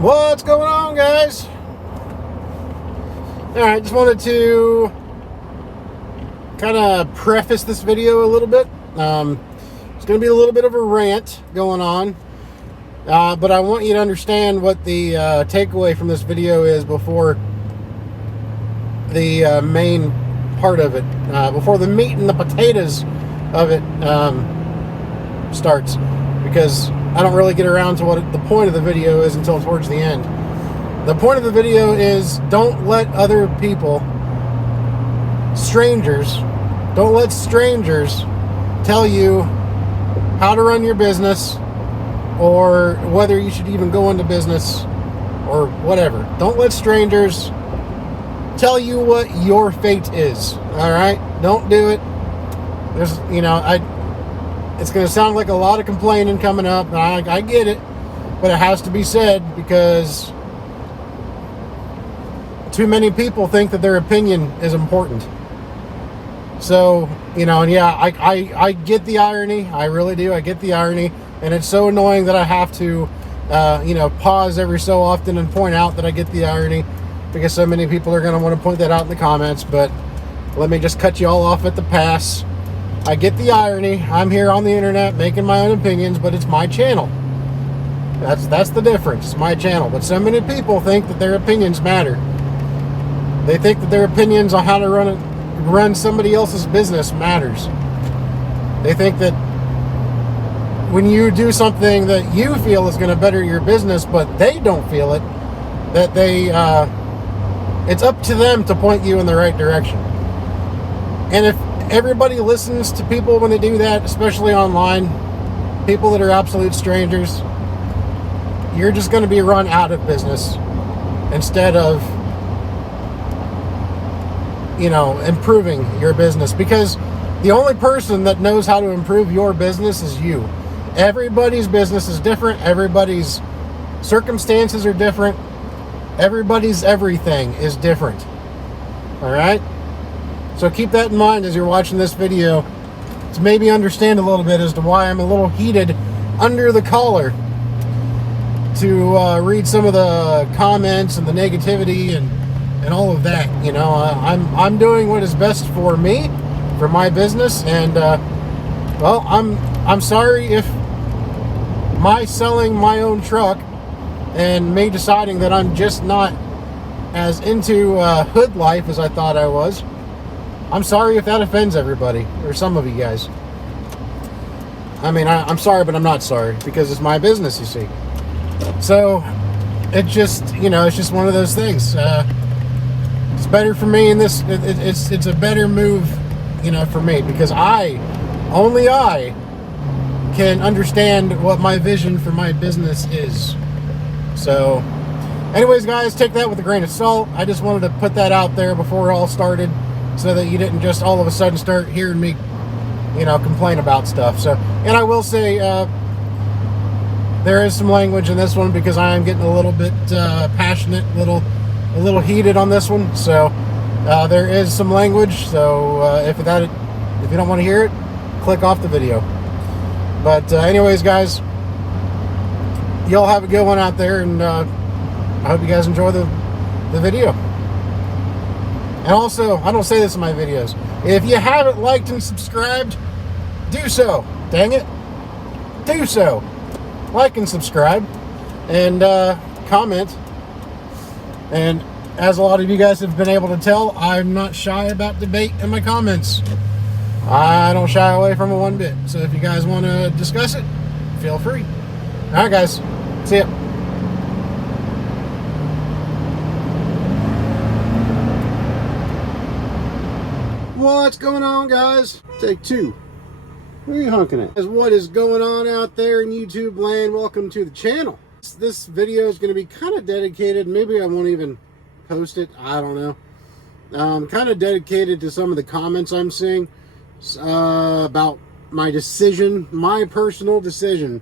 What's going on, guys? Alright, just wanted to kind of preface this video a little bit. It's going to be a little bit of a rant going on, but I want you to understand what the takeaway from this video is before the main part of it, before the meat and the potatoes of it starts, because I don't really get around to what the point of the video is until towards the end. The point of the video is don't let other people, don't let strangers tell you how to run your business or whether you should even go into business or whatever. Don't let strangers tell you what your fate is. All right? Don't do it. It's going to sound like a lot of complaining coming up, and I get it, but it has to be said because too many people think that their opinion is important. So, and yeah, I get the irony. I really do. I get the irony, and it's so annoying that I have to, pause every so often and point out that I get the irony, because so many people are going to want to point that out in the comments. But let me just cut you all off at the pass. I get the irony. I'm here on the internet making my own opinions, but it's my channel. That's the difference. It's my channel. But so many people think that their opinions matter. They think that their opinions on how to run somebody else's business matters. They think that when you do something that you feel is going to better your business, but they don't feel it, that it's up to them to point you in the right direction. And if everybody listens to people when they do that, especially online, people that are absolute strangers, you're just going to be run out of business instead of, improving your business. Because the only person that knows how to improve your business is you. Everybody's business is different. Everybody's circumstances are different. Everybody's everything is different. All right? So keep that in mind as you're watching this video, to maybe understand a little bit as to why I'm a little heated under the collar to read some of the comments and the negativity and all of that. I'm doing what is best for me, for my business, and I'm sorry if my selling my own truck and me deciding that I'm just not as into hood life as I thought I was. I'm sorry if that offends everybody, or some of you guys. I mean, I'm sorry, but I'm not sorry, because it's my business, you see. So, it just, it's just one of those things. It's better for me in this, it's a better move, for me, because only I can understand what my vision for my business is. So, anyways, guys, take that with a grain of salt. I just wanted to put that out there before it all started, so that you didn't just all of a sudden start hearing me, complain about stuff. So, and I will say, there is some language in this one, because I am getting a little bit passionate, a little heated on this one. So, there is some language. So, if you don't want to hear it, click off the video. But anyways, guys, y'all have a good one out there, and I hope you guys enjoy the video. And also, I don't say this in my videos, if you haven't liked and subscribed, do so. Dang it. Do so. Like and subscribe. And comment. And as a lot of you guys have been able to tell, I'm not shy about debate in my comments. I don't shy away from it one bit. So if you guys want to discuss it, feel free. Alright, guys. See ya. What's going on, guys? Take two. What are you honking at? What is going on out there in YouTube land? Welcome to the channel. This video is going to be kind of dedicated. Maybe I won't even post it. I don't know. Kind of dedicated to some of the comments I'm seeing about my decision, my personal decision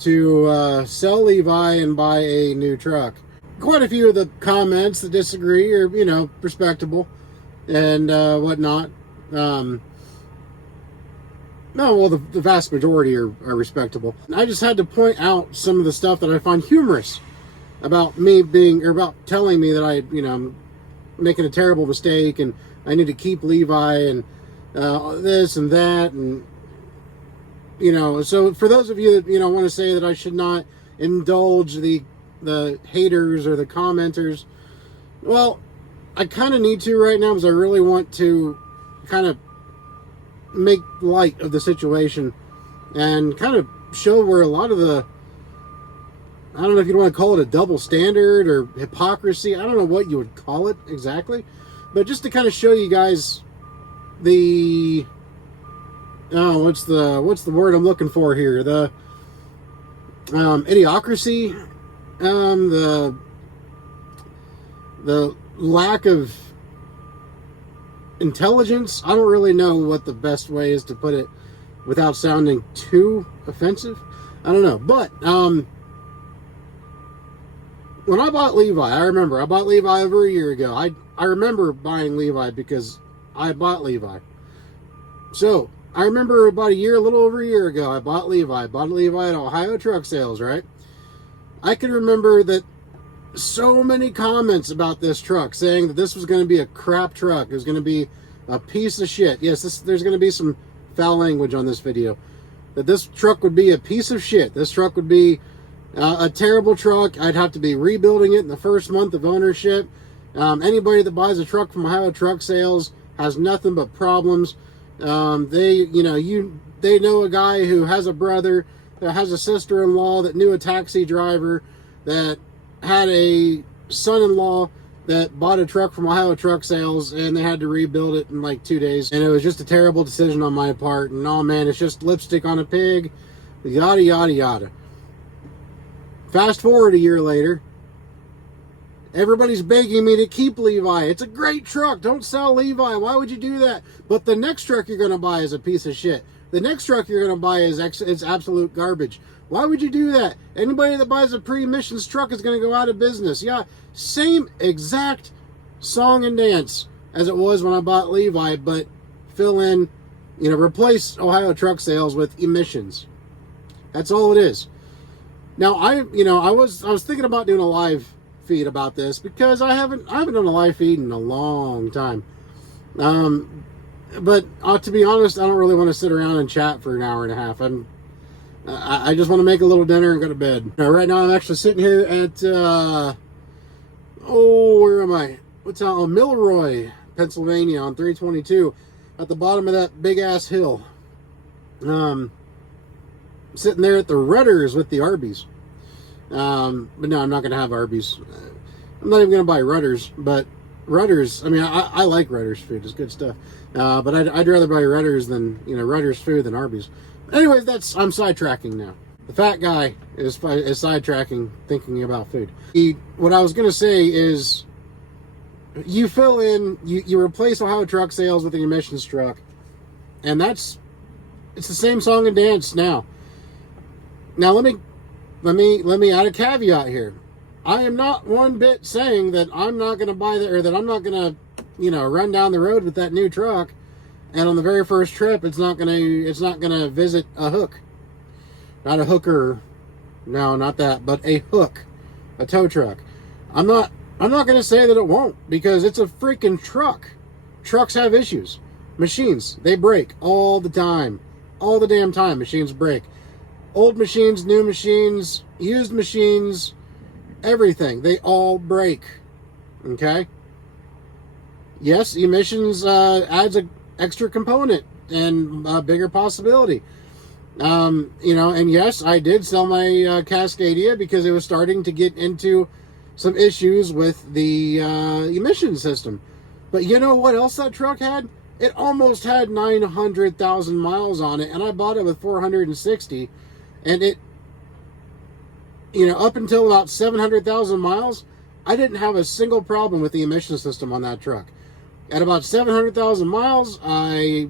to sell Levi and buy a new truck. Quite a few of the comments that disagree are, respectable and whatnot. No, well, the vast majority are respectable. I just had to point out some of the stuff that I find humorous about me being, or about telling me that I, I'm making a terrible mistake and I need to keep Levi and this and that. And, so for those of you that, want to say that I should not indulge the haters or the commenters, well, I kind of need to right now because I really want to kind of make light of the situation and kind of show where a lot of the, I don't know if you want to call it a double standard or hypocrisy. I don't know what you would call it exactly, but just to kind of show you guys the, what's the word I'm looking for here? The idiocracy, the lack of intelligence. I don't really know what the best way is to put it without sounding too offensive. I don't know, but when I bought Levi, I remember I bought Levi over a year ago. I remember buying Levi because I bought Levi. So I remember about a little over a year ago, I bought Levi. I bought Levi at Ohio Truck Sales, right? I can remember that so many comments about this truck saying that this was going to be a crap truck. It was going to be a piece of shit. Yes, there's going to be some foul language on this video. That this truck would be a piece of shit. This truck would be a terrible truck. I'd have to be rebuilding it in the first month of ownership. Anybody that buys a truck from Ohio Truck Sales has nothing but problems. They know a guy who has a brother that has a sister-in-law that knew a taxi driver that had a son-in-law that bought a truck from Ohio Truck Sales, and they had to rebuild it in like 2 days. And it was just a terrible decision on my part. And oh man, it's just lipstick on a pig, yada, yada, yada. Fast forward a year later, everybody's begging me to keep Levi. It's a great truck. Don't sell Levi. Why would you do that? But the next truck you're going to buy is a piece of shit. The next truck you're going to buy is it's absolute garbage. Why would you do that? Anybody that buys a pre-emissions truck is going to go out of business. Yeah, same exact song and dance as it was when I bought Levi, but fill in, replace Ohio Truck Sales with emissions. That's all it is. Now, I was thinking about doing a live feed about this because I haven't done a live feed in a long time. But to be honest, I don't really want to sit around and chat for an hour and a half. I just want to make a little dinner and go to bed. Right now, I'm actually sitting here at where am I? Milroy, Pennsylvania, on 322, at the bottom of that big ass hill. Sitting there at the Rudders with the Arby's. But no, I'm not going to have Arby's. I'm not even going to buy Rudders, but Rudders, I like Rudders food. It's good stuff. But I'd rather buy Rudders than, Rudders food than Arby's. Anyways, I'm sidetracking now. The fat guy is sidetracking, thinking about food. What I was going to say is, you fill in, you replace Ohio Truck Sales with an emissions truck, and it's the same song and dance now. Now let me add a caveat here. I am not one bit saying that I'm not going to buy that, or that I'm not going to, run down the road with that new truck, and on the very first trip, it's not gonna visit a hook, not a hooker, no, not that, but a hook, a tow truck. I'm not gonna say that it won't, because it's a freaking truck. Trucks have issues. Machines, they break all the time, all the damn time. Machines break. Old machines, new machines, used machines, everything. They all break. Okay? Yes, emissions adds an extra component and a bigger possibility. And yes, I did sell my Cascadia because it was starting to get into some issues with the emission system. But you know what else that truck had? It almost had 900,000 miles on it, and I bought it with 460. And it, up until about 700,000 miles, I didn't have a single problem with the emission system on that truck. At about 700,000 miles, I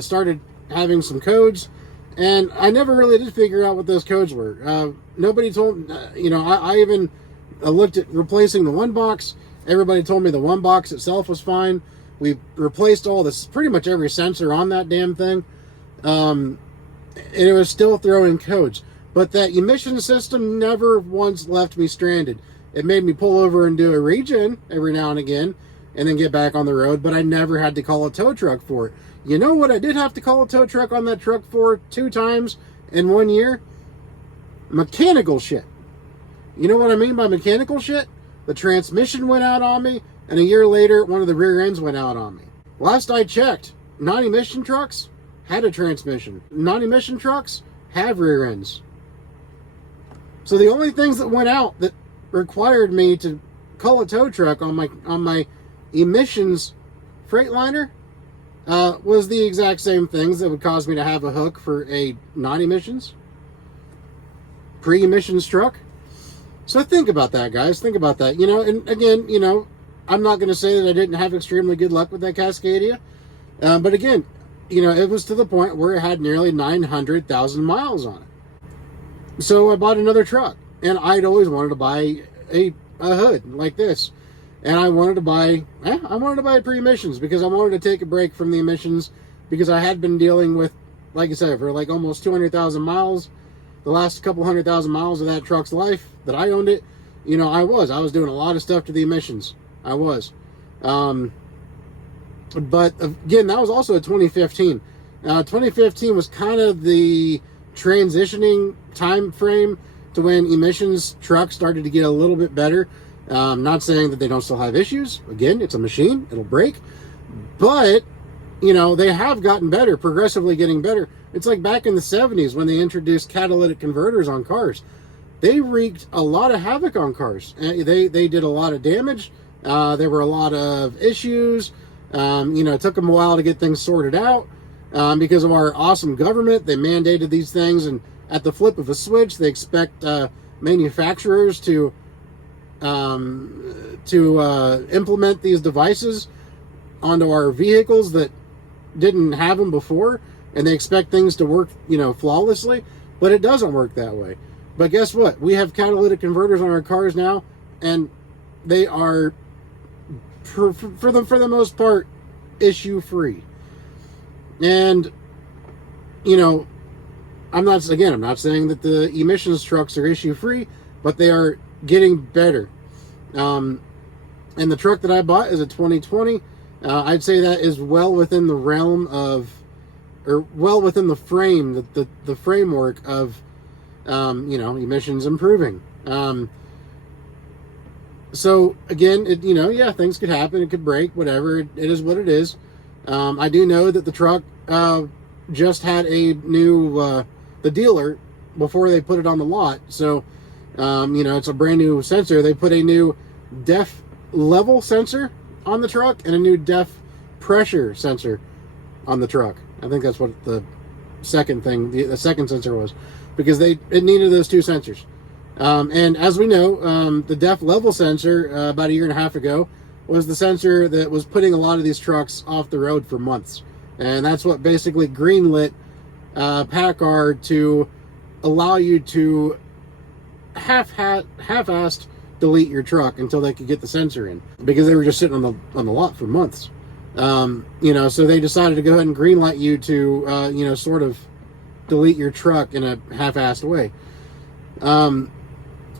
started having some codes, and I never really did figure out what those codes were. Nobody told, I even looked at replacing the one box. Everybody told me the one box itself was fine. We replaced pretty much every sensor on that damn thing. And it was still throwing codes. But that emission system never once left me stranded. It made me pull over and do a regen every now and again and then get back on the road, but I never had to call a tow truck for it. You know what I did have to call a tow truck on that truck for 2 times in 1 year? Mechanical shit. You know what I mean by mechanical shit? The transmission went out on me, and a year later, one of the rear ends went out on me. Last I checked, non-emission trucks had a transmission. Non-emission trucks have rear ends. So the only things that went out that required me to call a tow truck on my emissions Freightliner was the exact same things that would cause me to have a hook for a non-emissions, pre-emissions truck. So think about that, guys. Think about that. You know, and again, you know, I'm not going to say that I didn't have extremely good luck with that Cascadia. But again, you know, it was to the point where it had nearly 900,000 miles on it. So I bought another truck. And I'd always wanted to buy a hood like this. And I wanted to buy pre-emissions because I wanted to take a break from the emissions because I had been dealing with, like I said, for like almost 200,000 miles. The last couple 100,000 miles of that truck's life that I owned it, you know, I was doing a lot of stuff to the emissions. I was. But again, that was also a 2015. 2015 was kind of the transitioning time frame to when emissions trucks started to get a little bit better. Not saying that they don't still have issues. Again, it's a machine. It'll break. But, you know, they have gotten better, progressively getting better. It's like back in the 70s when they introduced catalytic converters on cars. They wreaked a lot of havoc on cars. They did a lot of damage. There were a lot of issues. You know, it took them a while to get things sorted out. Because of our awesome government, they mandated these things, and at the flip of a switch, they expect manufacturers to implement these devices onto our vehicles that didn't have them before, and they expect things to work, you know, flawlessly, but it doesn't work that way. But guess what? We have catalytic converters on our cars now, and they are, for the most part, issue free. And, you know, I'm not saying that the emissions trucks are issue free, but they are getting better. And the truck that I bought is a 2020. I'd say that is well within the realm of, or well within the frame, the framework of, you know, emissions improving. So again, you know, yeah, things could happen. It could break, whatever. It is what it is. I do know that the truck just had a new, the dealer, before they put it on the lot. So, you know, it's a brand new sensor. They put a new def level sensor on the truck and a new def pressure sensor on the truck. I think that's what the second thing, the second sensor was, because it needed those two sensors. And as we know, the def level sensor about a year and a half ago was the sensor that was putting a lot of these trucks off the road for months. And that's what basically greenlit PACCAR to allow you to half-assed delete your truck until they could get the sensor in, because they were just sitting on the lot for months. You know, so they decided to go ahead and greenlight you to, you know, sort of delete your truck in a half-assed way.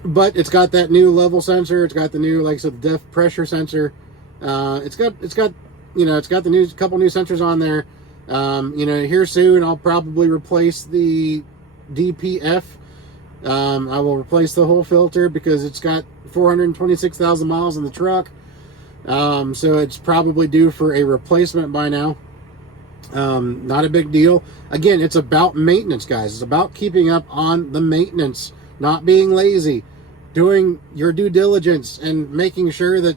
But it's got that new level sensor. It's got the new, like I said, the def pressure sensor. It's got, you know, it's got the couple new sensors on there. You know, here soon I'll probably replace the DPF. I will replace the whole filter because it's got 426,000 miles on the truck. So it's probably due for a replacement by now. Not a big deal. Again, it's about maintenance, guys. It's about keeping up on the maintenance, not being lazy, doing your due diligence and making sure that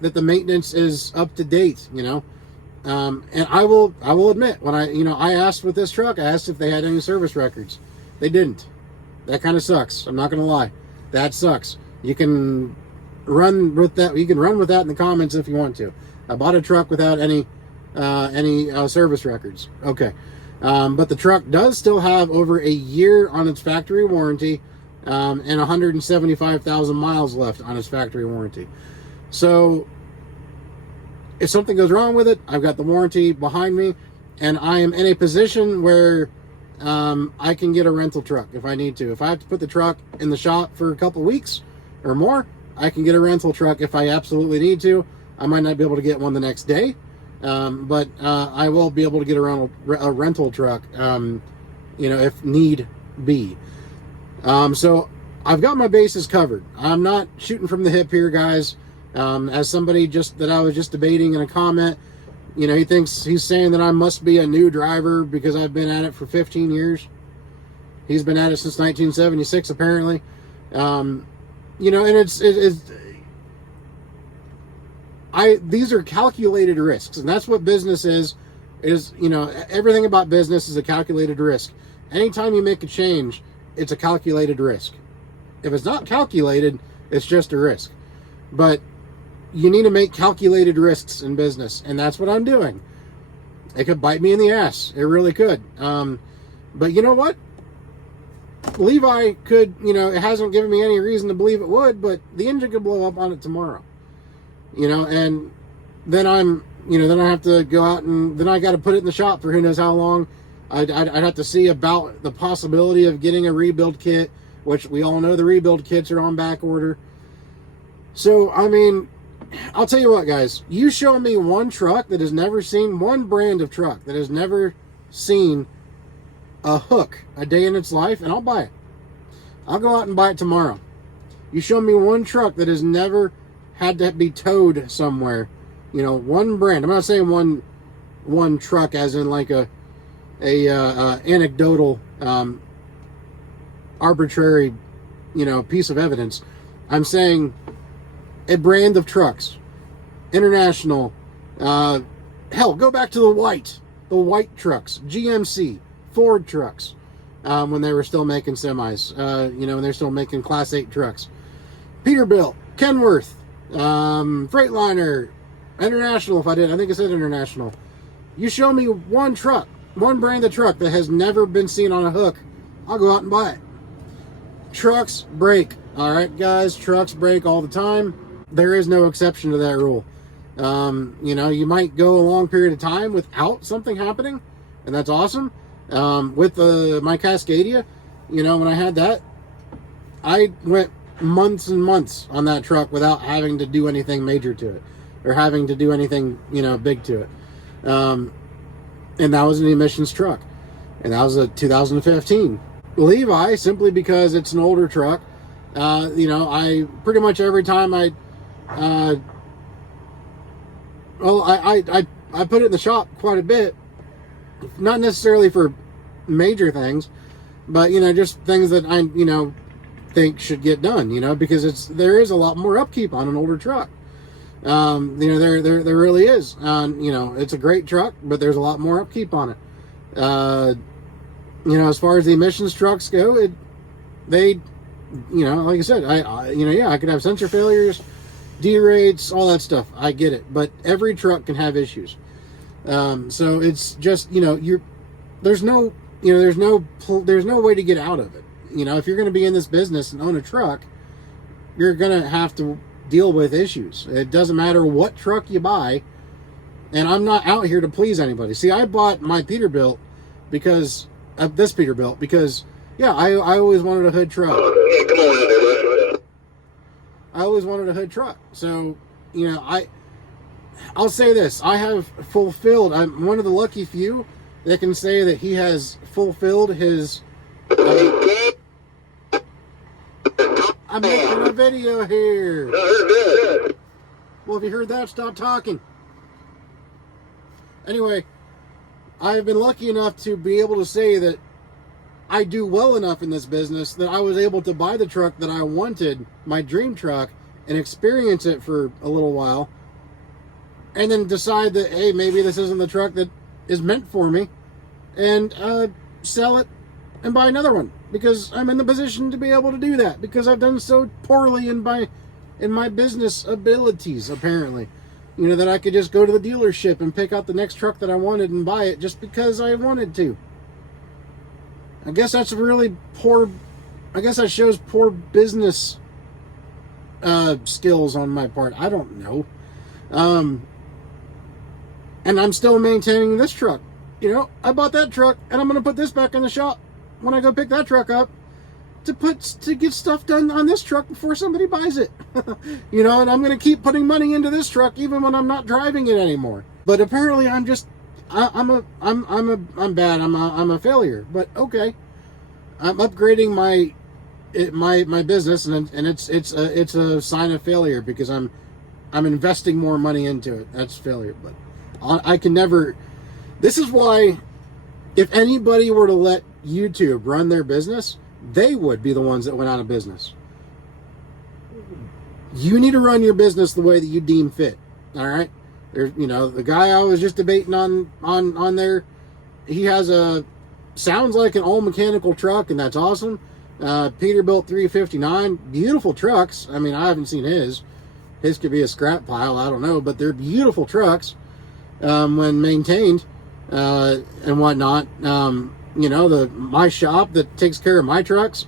the maintenance is up to date, you know. And I will admit, when I asked with this truck, I asked if they had any service records. They didn't. That kind of sucks. I'm not going to lie. That sucks. You can run with that. You can run with that in the comments if you want to. I bought a truck without any service records. Okay. But the truck does still have over a year on its factory warranty, and 175,000 miles left on its factory warranty. So if something goes wrong with it, I've got the warranty behind me, and I am in a position where I can get a rental truck if I need to. If I have to put the truck in the shop for a couple weeks or more, I can get a rental truck if I absolutely need to. I might not be able to get one the next day, but I will be able to get a rental truck, if need be. So I've got my bases covered. I'm not shooting from the hip here, guys. As somebody that I was just debating in a comment, he's saying that I must be a new driver because I've been at it for 15 years. He's been at it since 1976, apparently. And these are calculated risks, and that's what business is, everything about business is a calculated risk. Anytime you make a change, it's a calculated risk. If it's not calculated, it's just a risk. But you need to make calculated risks in business, and that's what I'm doing. It could bite me in the ass. It really could. But you know what? Levi could, it hasn't given me any reason to believe it would, but the engine could blow up on it tomorrow. And then then I have to go out and then I got to put it in the shop for who knows how long. I'd have to see about the possibility of getting a rebuild kit, which we all know the rebuild kits are on back order. So, I'll tell you what, guys. You show me one truck that has never seen, one brand of truck that has never seen a hook a day in its life, and I'll buy it. I'll go out and buy it tomorrow. You show me one truck that has never had to be towed somewhere. One brand. I'm not saying one truck as in like a anecdotal, arbitrary, piece of evidence. I'm saying a brand of trucks, international. Hell, go back to the white trucks, GMC, Ford trucks, when they were still making semis. When they're still making Class 8 trucks. Peterbilt, Kenworth, Freightliner, International. I think it said International. You show me one truck, one brand of truck that has never been seen on a hook, I'll go out and buy it. Trucks break. All right, guys, trucks break all the time. There is no exception to that rule. You might go a long period of time without something happening, and that's awesome. With my Cascadia, when I had that, I went months and months on that truck without having to do anything major to it or having to do anything, big to it. And that was an emissions truck, and that was a 2015 Levi, simply because it's an older truck. I pretty much every time I put it in the shop quite a bit, not necessarily for major things, but just things that I think should get done, because there is a lot more upkeep on an older truck. There really is. It's a great truck, but there's a lot more upkeep on it. As far as the emissions trucks go, like I said, I could have sensor failures, derates, all that stuff. I get it, but every truck can have issues. So it's just, there's no way to get out of it. If you're going to be in this business and own a truck, you're going to have to deal with issues. It doesn't matter what truck you buy, and I'm not out here to please anybody. See, I bought my Peterbilt because yeah, I always wanted a hood truck. I always wanted a hood truck. So, I'll say this. I have fulfilled, I'm one of the lucky few that can say that he has fulfilled his... I'm making a video here. Well, if you heard that, stop talking. Anyway, I've been lucky enough to be able to say that I do well enough in this business that I was able to buy the truck that I wanted, my dream truck, and experience it for a little while, and then decide that, hey, maybe this isn't the truck that is meant for me, and sell it and buy another one, because I'm in the position to be able to do that, because I've done so poorly in my business abilities, apparently. That I could just go to the dealership and pick out the next truck that I wanted and buy it just because I wanted to. I guess that's really poor, I guess that shows poor business skills on my part. I don't know. And I'm still maintaining this truck You know, I bought that truck, and I'm going to put this back in the shop when I go pick that truck up to get stuff done on this truck before somebody buys it. You know, and I'm going to keep putting money into this truck even when I'm not driving it anymore. But apparently, I'm bad. I'm a failure. But okay, I'm upgrading my business, and it's a sign of failure because I'm investing more money into it. That's failure. But I can never. This is why, if anybody were to let YouTube run their business, they would be the ones that went out of business. You need to run your business the way that you deem fit. All right. There's, you know, the guy I was just debating on there, he has sounds like an all mechanical truck, and that's awesome. Peterbilt 359, beautiful trucks. I mean, I haven't seen his. His could be a scrap pile, I don't know, but they're beautiful trucks when maintained and whatnot. You know, my shop that takes care of my trucks,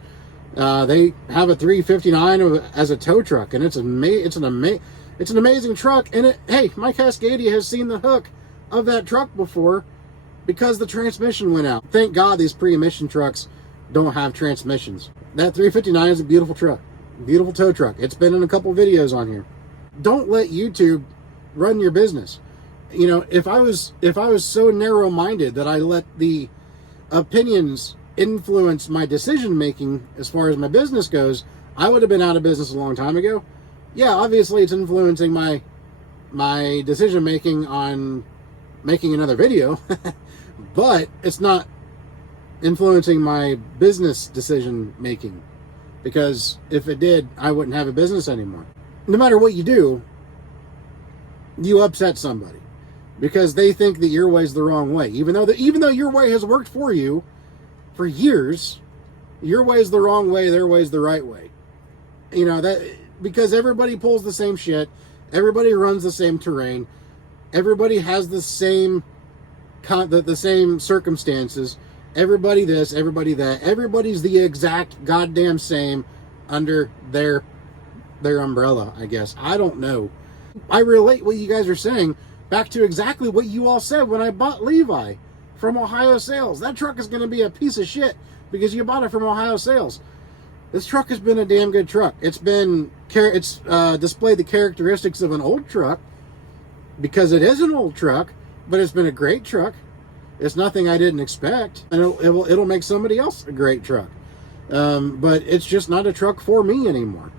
they have a 359 as a tow truck, and it's an amazing truck. And hey, my Cascadia has seen the hook of that truck before because the transmission went out. Thank God these pre-emission trucks don't have transmissions. That 359 is a beautiful truck, beautiful tow truck. It's been in a couple videos on here. Don't let YouTube run your business. You know, if I was so narrow-minded that I let the opinions influence my decision making as far as my business goes, I would have been out of business a long time ago. Yeah, obviously it's influencing my decision making on making another video, but it's not influencing my business decision making, because if it did, I wouldn't have a business anymore. No matter what you do, you upset somebody because they think that your way is the wrong way, even though your way has worked for you for years. Your way is the wrong way, their way is the right way. You know, that because everybody pulls the same shit, everybody runs the same terrain, everybody has the same circumstances, everybody this, everybody that, everybody's the exact goddamn same under their umbrella, I guess. I don't know. I relate what you guys are saying back to exactly what you all said when I bought Levi from Ohio Sales. That truck is going to be a piece of shit because you bought it from Ohio Sales. This truck has been a damn good truck. It's displayed the characteristics of an old truck because it is an old truck, but it's been a great truck. It's nothing I didn't expect, and it'll make somebody else a great truck. But it's just not a truck for me anymore.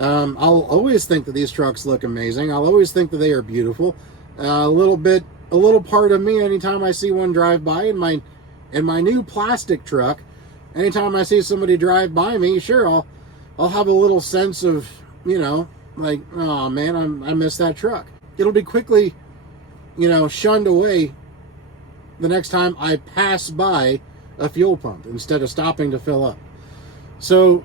I'll always think that these trucks look amazing. I'll always think that they are beautiful. A little part of me, anytime I see one drive by in my new plastic truck, anytime I see somebody drive by me, sure, I'll have a little sense of, you know, like, oh man, I miss that truck. It'll be quickly, you know, shunned away the next time I pass by a fuel pump instead of stopping to fill up. So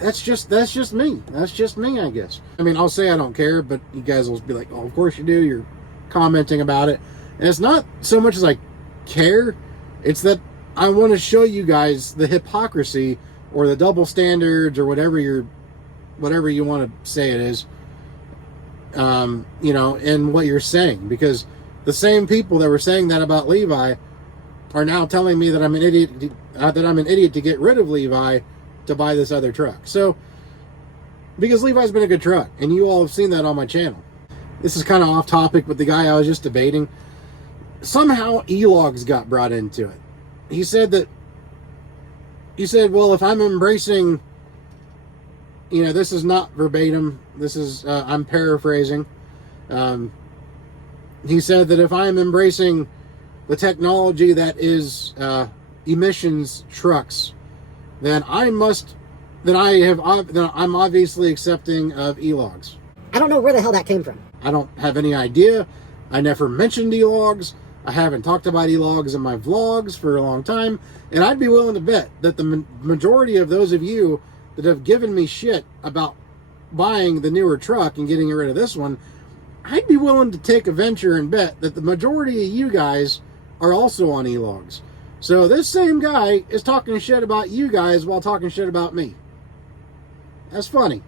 that's just me. That's just me, I guess. I mean, I'll say I don't care, but you guys will be like, oh, of course you do. You're commenting about it. And it's not so much as I care. It's that I want to show you guys the hypocrisy or the double standards or whatever you want to say it is, you know, in what you're saying. Because the same people that were saying that about Levi are now telling me that I'm an idiot to get rid of Levi to buy this other truck. So, because Levi's been a good truck, and you all have seen that on my channel. This is kind of off topic, but the guy I was just debating, somehow E-Logs got brought into it. He said, well, if I'm embracing, you know, this is not verbatim, this is, I'm paraphrasing. He said that if I'm embracing the technology that is emissions trucks, then I'm obviously accepting of E-Logs. I don't know where the hell that came from. I don't have any idea. I never mentioned E-Logs. I haven't talked about E-Logs in my vlogs for a long time. And I'd be willing to bet that the majority of those of you that have given me shit about buying the newer truck and getting rid of this one, I'd be willing to take a venture and bet that the majority of you guys are also on E-Logs. So this same guy is talking shit about you guys while talking shit about me. That's funny.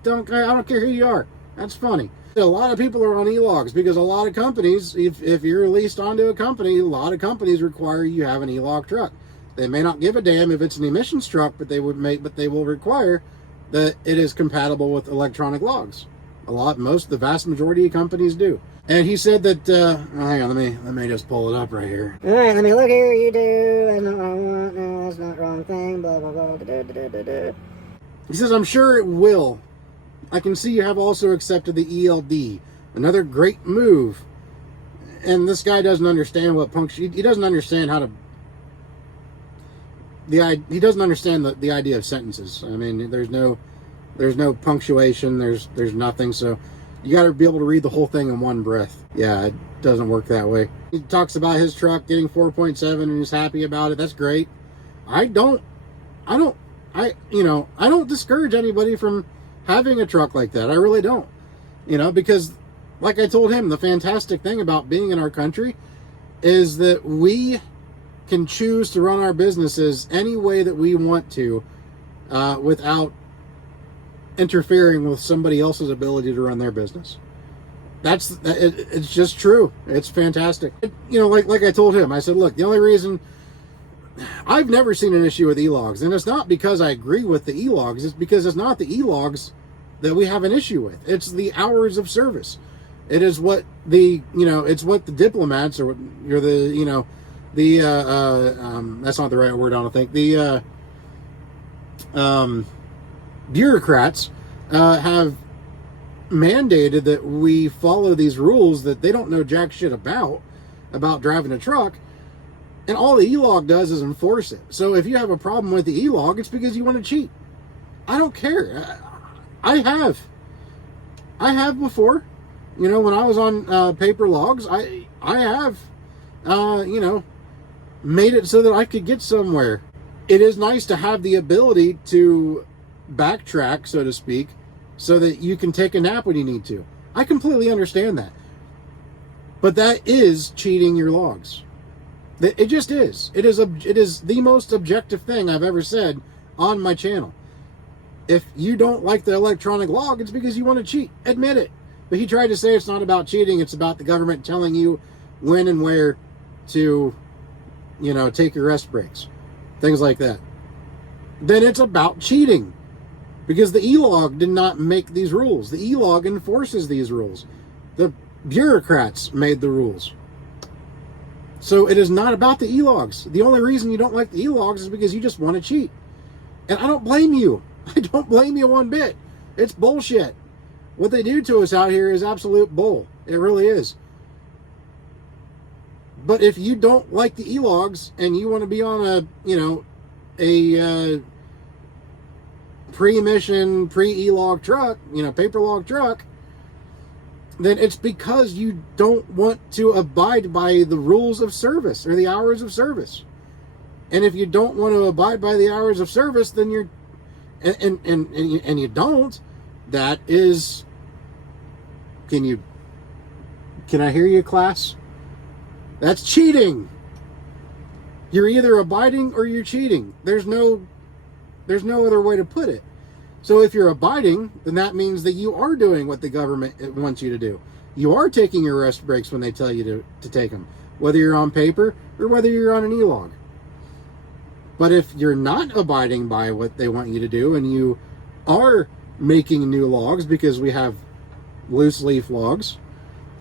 I don't care who you are. That's funny. A lot of people are on e-logs because a lot of companies, if you're leased onto a company, a lot of companies require you have an e-log truck. They may not give a damn if it's an emissions truck, but they will require that it is compatible with electronic logs. The vast majority of companies do. And he said that, hang on, let me just pull it up right here. All right, let me look here. You do. That's not what I want. No, that's not the wrong thing. Blah, blah, blah. Da, da, da, da, da. He says, I'm sure it will. I can see you have also accepted the ELD. Another great move. And this guy doesn't understand what punctuation. He doesn't understand how to. He doesn't understand the idea of sentences. I mean, there's no punctuation. There's nothing. So you got to be able to read the whole thing in one breath. Yeah, it doesn't work that way. He talks about his truck getting 4.7 and he's happy about it. That's great. I don't discourage anybody from having a truck like that. I really don't. Because like I told him, the fantastic thing about being in our country is that we can choose to run our businesses any way that we want to without interfering with somebody else's ability to run their business. It's just true. It's fantastic. Like I told him, I said, look, the only reason I've never seen an issue with e-logs, and it's not because I agree with the e-logs, it's because it's not the e-logs that we have an issue with. It's the hours of service. It is what it's what the diplomats or that's not the right word, I don't think. The bureaucrats have mandated that we follow these rules that they don't know jack shit about driving a truck, and all the e-log does is enforce it. So if you have a problem with the e-log, it's because you want to cheat. I don't care. I have before. When I was on paper logs, I have made it so that I could get somewhere. It is nice to have the ability to backtrack, so to speak, so that you can take a nap when you need to. I completely understand that. But that is cheating your logs. It just is. It is the most objective thing I've ever said on my channel. If you don't like the electronic log, it's because you want to cheat. Admit it. But he tried to say it's not about cheating. It's about the government telling you when and where to, take your rest breaks. Things like that. Then it's about cheating. Because the e-log did not make these rules. The e-log enforces these rules. The bureaucrats made the rules. So it is not about the e-logs. The only reason you don't like the e-logs is because you just want to cheat. And I don't blame you. I don't blame you one bit. It's bullshit. What they do to us out here is absolute bull. It really is. But if you don't like the e-logs and you want to be on a pre-emission, pre-e-log truck, paper log truck, then it's because you don't want to abide by the rules of service or the hours of service. And if you don't want to abide by the hours of service, then you're and you don't, that is, can I hear you, class? That's cheating. You're either abiding or you're cheating. There's no other way to put it. So if you're abiding, then that means that you are doing what the government wants you to do. You are taking your rest breaks when they tell you to take them, whether you're on paper or whether you're on an e-log. But if you're not abiding by what they want you to do and you are making new logs because we have loose leaf logs,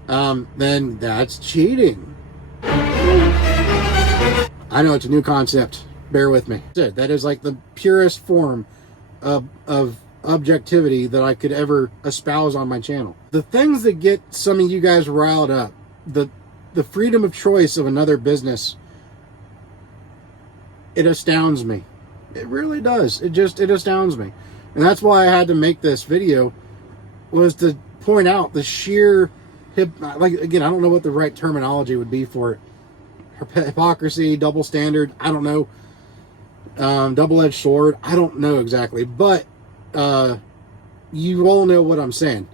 then that's cheating. I know it's a new concept. Bear with me. That is like the purest form of objectivity that I could ever espouse on my channel. The things that get some of you guys riled up, the freedom of choice of another business, it astounds me. It really does. It astounds me. And that's why I had to make this video, was to point out the sheer again, I don't know what the right terminology would be for it. Hypocrisy, double standard, I don't know. Double-edged sword, I don't know exactly. But you all know what I'm saying.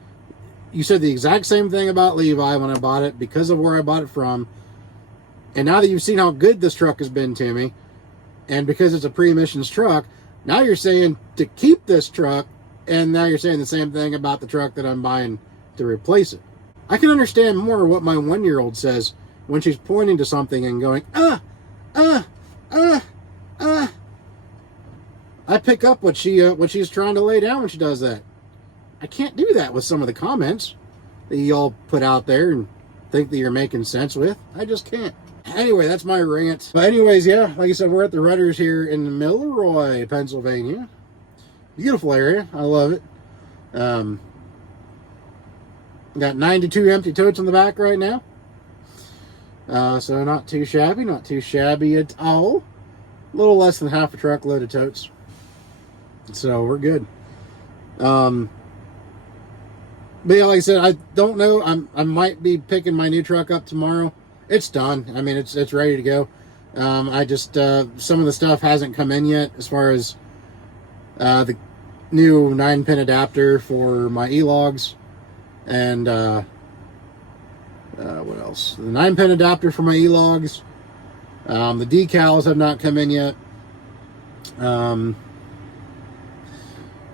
You said the exact same thing about Levi when I bought it because of where I bought it from. And now that you've seen how good this truck has been to me, and because it's a pre-emissions truck, now you're saying to keep this truck, and now you're saying the same thing about the truck that I'm buying to replace it. I can understand more what my 1-year-old says when she's pointing to something and going, I pick up what she's trying to lay down when she does that. I can't do that with some of the comments that you all put out there and think that you're making sense with. I just can't. Anyway, that's my rant. But anyways, yeah, like I said, we're at the Rudders here in Milroy, Pennsylvania. Beautiful area. I love it. Got 92 empty totes in the back right now. So not too shabby at all. A little less than half a truckload of totes. So we're good. But yeah, like I said, I don't know. I might be picking my new truck up tomorrow. It's done. I mean, it's ready to go. I just some of the stuff hasn't come in yet, as far as the new 9-pin adapter for my e-logs, and what else? The 9-pin adapter for my e-logs. The decals have not come in yet.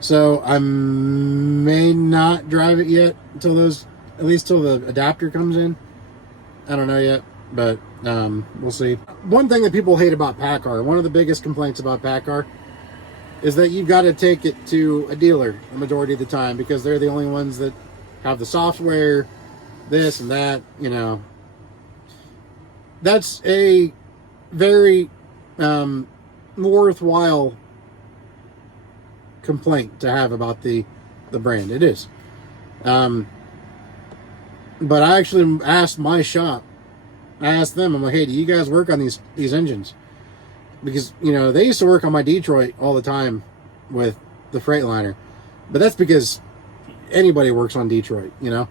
So I may not drive it yet until at least till the adapter comes in. I don't know yet, but we'll see. One thing that people hate about PACCAR, one of the biggest complaints about PACCAR, is that you've got to take it to a dealer the majority of the time, because they're the only ones that have the software, this and that, you know. That's a very worthwhile complaint to have about the brand. It is. But I actually asked my shop. I asked them, I'm like, hey, do you guys work on these engines? Because, you know, they used to work on my Detroit all the time with the Freightliner. But that's because anybody works on Detroit, you know.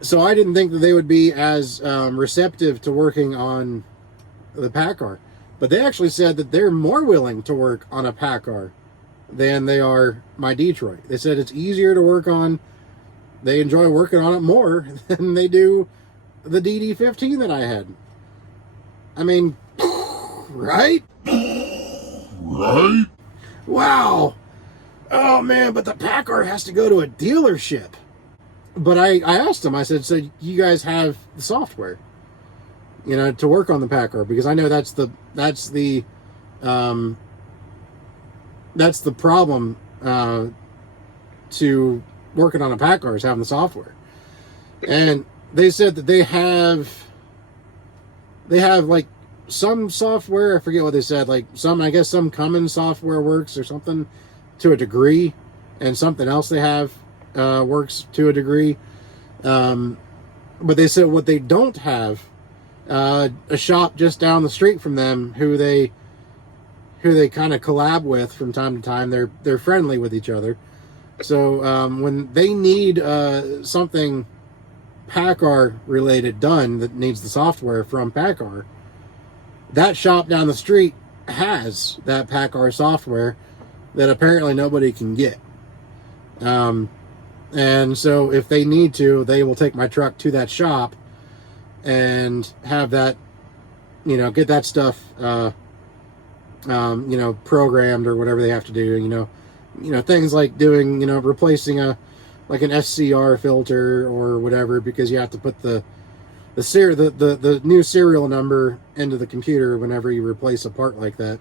So I didn't think that they would be as receptive to working on the PACCAR. But they actually said that they're more willing to work on a PACCAR than they are my Detroit. They said it's easier to work on. They enjoy working on it more than they do the DD15 that I had. I mean, right? Right? Wow. Oh, man, but the PACCAR has to go to a dealership. But I asked them, I said, so you guys have the software, you know, to work on the PACCAR? Because I know that's the problem to working on a PACCAR, is having the software. And they said that they have like some software, I forget what they said, like I guess some Cummins software works or something to a degree, and something else they have works to a degree. But they said what they don't have, a shop just down the street from them who they kind of collab with from time to time. They're friendly with each other. So when they need something PACCAR related done that needs the software from PACCAR, that shop down the street has that PACCAR software that apparently nobody can get. And so if they need to, they will take my truck to that shop and have that, you know, get that stuff, you know, programmed or whatever they have to do, you know, things like doing, you know, replacing like an SCR filter or whatever, because you have to put the new serial number into the computer whenever you replace a part like that.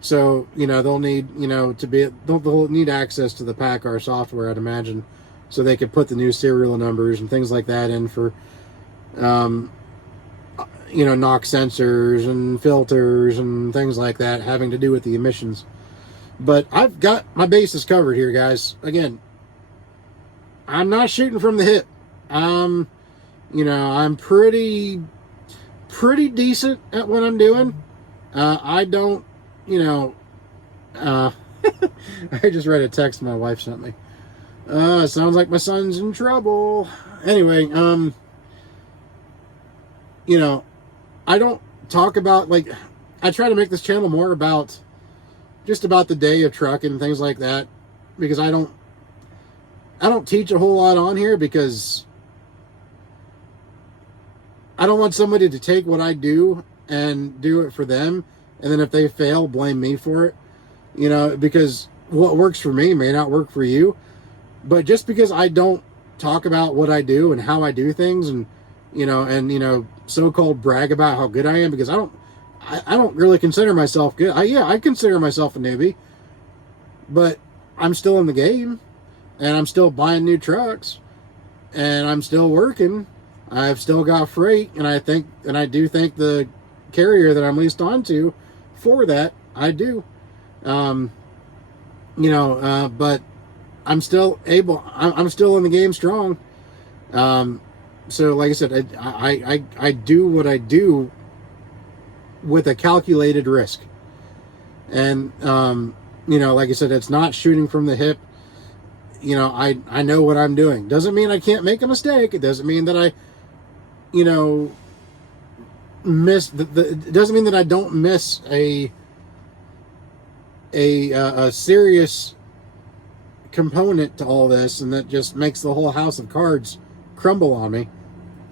So, you know, they'll need, you know, they'll need access to the PACCAR software, I'd imagine, so they could put the new serial numbers and things like that in for, you know, knock sensors and filters and things like that having to do with the emissions. But I've got my bases covered here, guys. Again, I'm not shooting from the hip. You know, I'm pretty decent at what I'm doing. I don't, you know, I just read a text my wife sent me. It sounds like my son's in trouble. Anyway, you know, I don't talk about, like, I try to make this channel more about just about the day of trucking and things like that, because I don't teach a whole lot on here, because I don't want somebody to take what I do and do it for them, and then if they fail, blame me for it. You know, because what works for me may not work for you. But just because I don't talk about what I do and how I do things, and so-called brag about how good I am, because I don't really consider myself good. I consider myself a newbie, but I'm still in the game, and I'm still buying new trucks, and I'm still working. I've still got freight, and I do thank the carrier that I'm leased onto for that. I do. But I'm still able. I'm still in the game strong. So, like I said, I do what I do with a calculated risk, and like I said, it's not shooting from the hip. I know what I'm doing. Doesn't mean I can't make a mistake. It doesn't mean that I, miss it doesn't mean that I don't miss a serious component to all this, and that just makes the whole house of cards crumble on me.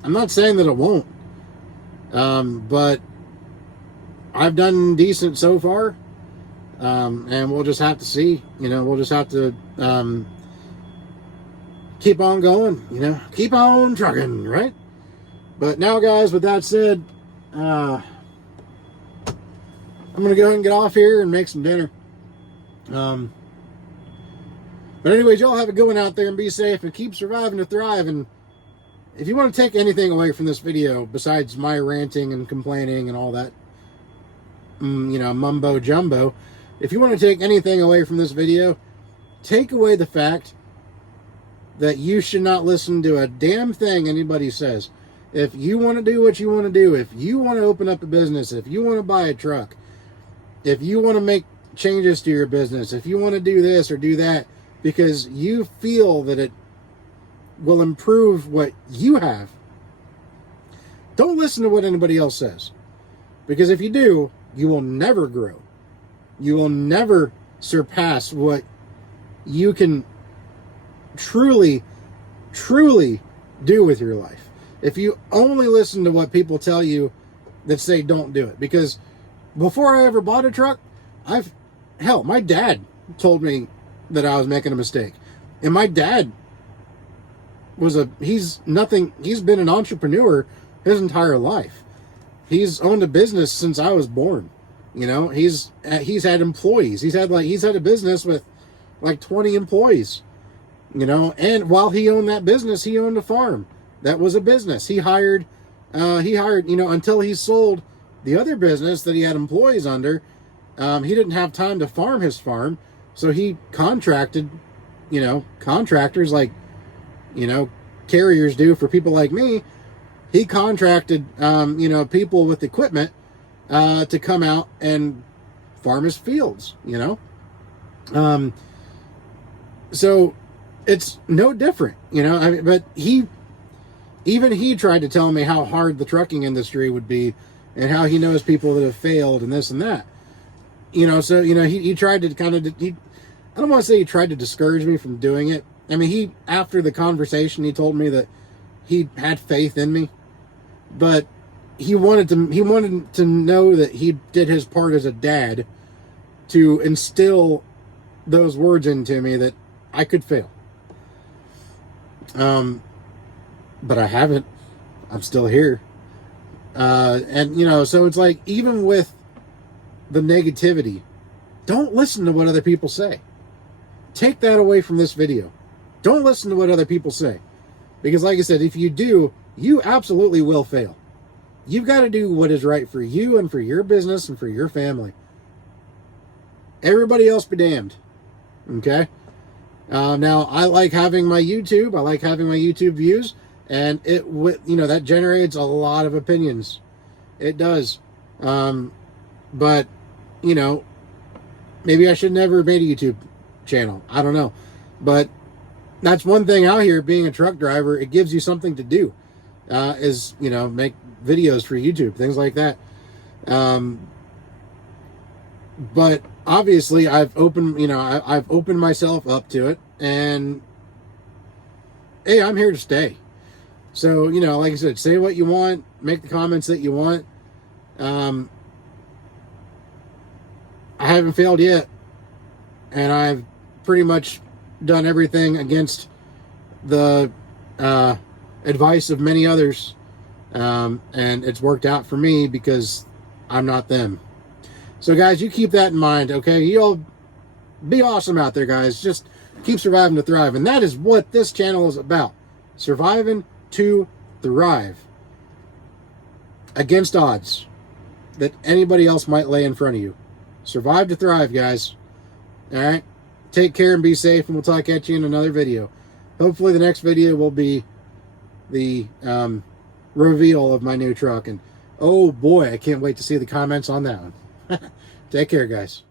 I'm not saying that it won't, but I've done decent so far, and we'll just have to see. We'll just have to keep on going. Keep on trucking, right? But now, guys, with that said, I'm gonna go ahead and get off here and make some dinner. But anyways, y'all have a good one out there, and be safe, and keep surviving to thrive. And if you want to take anything away from this video besides my ranting and complaining and all that, mumbo jumbo, if you want to take anything away from this video, take away the fact that you should not listen to a damn thing anybody says. If you want to do what you want to do, if you want to open up a business, if you want to buy a truck, if you want to make changes to your business, if you want to do this or do that because you feel that it will improve what you have, don't listen to what anybody else says. Because if you do, you will never grow. You will never surpass what you can truly do with your life. If you only listen to what people tell you that say don't do it. Because before I ever bought a truck, my dad told me that I was making a mistake. And my dad he's been an entrepreneur his entire life. He's owned a business since I was born. He's had employees. He's had a business with like 20 employees. And while he owned that business, he owned a farm. That was a business. He hired, until he sold the other business that he had employees under. He didn't have time to farm his farm. So he contracted, contractors like, carriers do for people like me. He contracted, people with equipment, to come out and farm his fields, So it's no different, but he tried to tell me how hard the trucking industry would be and how he knows people that have failed and this and that. So, he tried to I don't want to say he tried to discourage me from doing it. I mean, after the conversation, he told me that he had faith in me, but he wanted to know that he did his part as a dad to instill those words into me that I could fail. But I haven't. I'm still here. So it's like, even with the negativity, don't listen to what other people say. Take that away from this video. Don't listen to what other people say. Because like I said, if you do, you absolutely will fail. You've got to do what is right for you and for your business and for your family. Everybody else be damned. Okay? Now, I like having my YouTube. I like having my YouTube views. And that generates a lot of opinions. It does. But, maybe I should never have made a YouTube channel. I don't know. But that's one thing out here, being a truck driver, it gives you something to do. Is, make videos for YouTube, things like that. But obviously I've opened myself up to it, and hey, I'm here to stay. So, like I said, say what you want, make the comments that you want. I haven't failed yet, and I've pretty much done everything against the advice of many others, and it's worked out for me because I'm not them. So guys, you keep that in mind, okay? You'll be awesome out there, guys. Just keep surviving to thrive, and that is what this channel is about. Surviving to thrive against odds that anybody else might lay in front of you. Survive to thrive, guys. All right? Take care and be safe, and we'll talk at you in another video. Hopefully the next video will be the reveal of my new truck. And oh boy, I can't wait to see the comments on that one. Take care, guys.